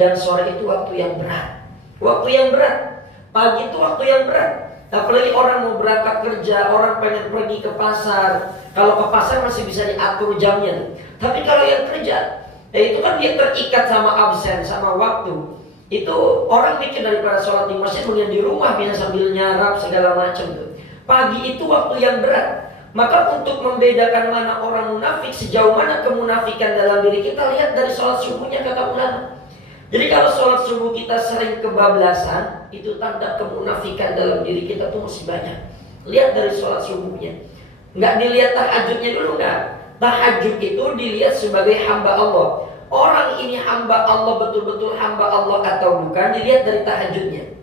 dan sore itu waktu yang berat. Waktu yang berat. Pagi itu waktu yang berat. Apalagi orang mau berangkat kerja, orang pengen pergi ke pasar. Kalau ke pasar masih bisa diatur jamnya. Tapi kalau yang kerja, itu kan dia terikat sama absen, sama waktu. Itu orang mikir daripada sholat di masjid, kemudian di rumah bisa sambil nyarap segala macam tuh. Pagi itu waktu yang berat. Maka untuk membedakan mana orang munafik, sejauh mana kemunafikan dalam diri kita, lihat dari sholat subuhnya, kata ulama. Jadi kalau sholat subuh kita sering kebablasan, itu tanda kemunafikan dalam diri kita tuh masih banyak. Lihat dari sholat subuhnya. Nggak dilihat tahajudnya dulu, nggak. Tahajud itu dilihat sebagai hamba Allah. Orang ini hamba Allah, betul-betul hamba Allah atau bukan, dilihat dari tahajudnya.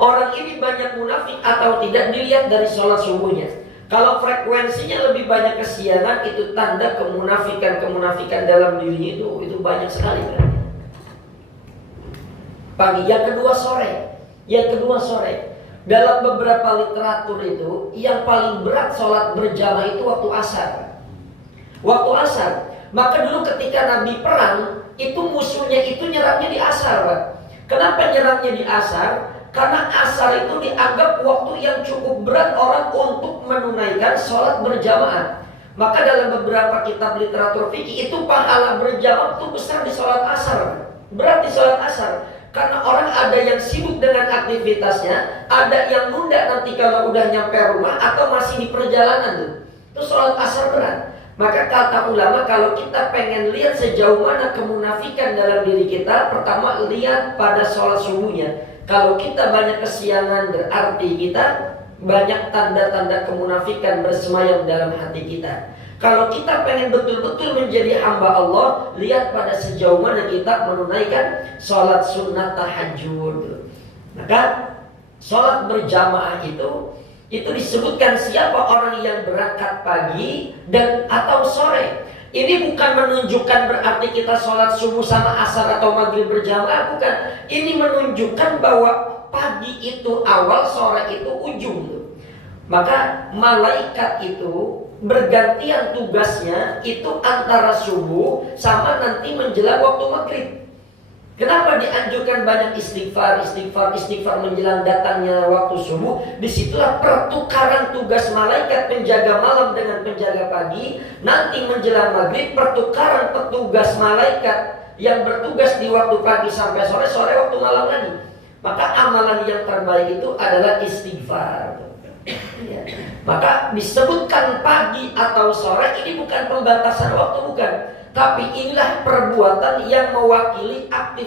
Orang ini banyak munafik atau tidak, dilihat dari sholat subuhnya. Kalau frekuensinya lebih banyak kesiangan, itu tanda kemunafikan dalam dirinya itu banyak sekali. Pagi. Yang kedua sore. Dalam beberapa literatur itu, yang paling berat sholat berjamaah itu waktu asar. Waktu asar. Maka dulu ketika Nabi perang, itu musuhnya itu nyerangnya di asar, Pak. Kenapa nyerangnya di asar? Karena asar itu dianggap waktu yang cukup berat orang untuk menunaikan sholat berjamaah. Maka dalam beberapa kitab literatur fikih itu pahala berjamaah itu besar di sholat asar. Berat di sholat asar. Karena orang ada yang sibuk dengan aktivitasnya, ada yang nunda nanti kalau udah nyampe rumah atau masih di perjalanan tuh. Itu sholat asar berat. Maka kata ulama, kalau kita pengen lihat sejauh mana kemunafikan dalam diri kita, pertama lihat pada sholat subuhnya. Kalau kita banyak kesiangan, berarti kita banyak tanda-tanda kemunafikan bersemayam dalam hati kita. Kalau kita pengen betul-betul menjadi hamba Allah, lihat pada sejauh mana kita menunaikan sholat sunnah tahajud. Maka sholat berjamaah itu disebutkan siapa orang yang berangkat pagi dan atau sore. Ini bukan menunjukkan berarti kita sholat subuh sama asar atau maghrib berjamaah, bukan. Ini menunjukkan bahwa pagi itu awal, sore itu ujung. Maka malaikat itu bergantian tugasnya itu antara subuh sama nanti menjelang waktu maghrib. Kenapa dianjurkan banyak istighfar menjelang datangnya waktu subuh? Disitulah pertukaran tugas malaikat penjaga malam dengan penjaga pagi. Nanti menjelang maghrib pertukaran petugas malaikat yang bertugas di waktu pagi sampai sore waktu malam lagi. Maka amalan yang terbaik itu adalah istighfar. Ya. Maka disebutkan pagi atau sore ini bukan pembatasan waktu, bukan. Tapi inilah perbuatan yang mewakili aktif